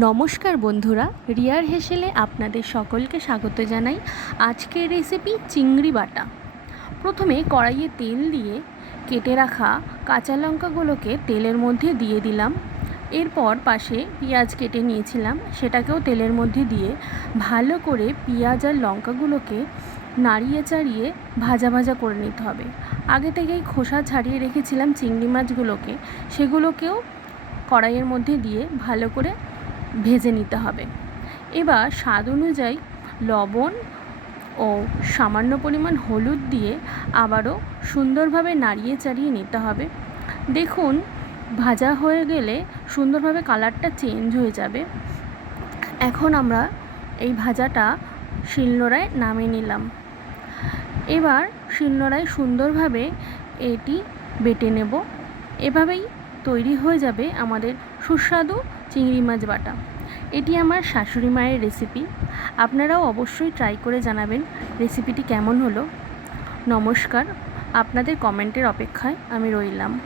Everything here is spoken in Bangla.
নমস্কার বন্ধুরা, রিয়ার হেসেলে আপনাদের সকলকে স্বাগত জানাই। আজকের রেসিপি চিংড়ি বাটা। প্রথমে কড়াইয়ে তেল দিয়ে কেটে রাখা কাঁচা লঙ্কাগুলোকে তেলের মধ্যে দিয়ে দিলাম। এরপর পাশে পেঁয়াজ কেটে নিয়েছিলাম, সেটাকেও তেলের মধ্যে দিয়ে ভালো করে পেঁয়াজ আর লঙ্কাগুলোকে নাড়িয়ে চাড়িয়ে ভাজা ভাজা করে নিতে হবে। আগে থেকেই খোসা ছাড়িয়ে রেখেছিলাম চিংড়ি মাছগুলোকে, সেগুলোকেও কড়াইয়ের মধ্যে দিয়ে ভালো করে ভেজে নিতে হবে। এবার স্বাদ অনুযায়ী লবণ ও সামান্য পরিমাণ হলুদ দিয়ে আবারও সুন্দরভাবে নাড়িয়ে চাড়িয়ে নিতে হবে। দেখুন, ভাজা হয়ে গেলে সুন্দরভাবে কালারটা চেঞ্জ হয়ে যাবে। এখন আমরা এই ভাজাটা শিলনোড়ায় নামিয়ে নিলাম। এবার শিলনোড়ায় সুন্দরভাবে এটি বেটে নেব। এভাবেই তৈরি হয়ে যাবে আমাদের সুস্বাদু চিংড়ি মাছ বাটা। এটি আমার শাশুড়ি মায়ের রেসিপি। আপনারাও অবশ্যই ট্রাই করে জানাবেন রেসিপিটি কেমন হলো। নমস্কার, আপনাদের কমেন্টের অপেক্ষায় আমি রইলাম।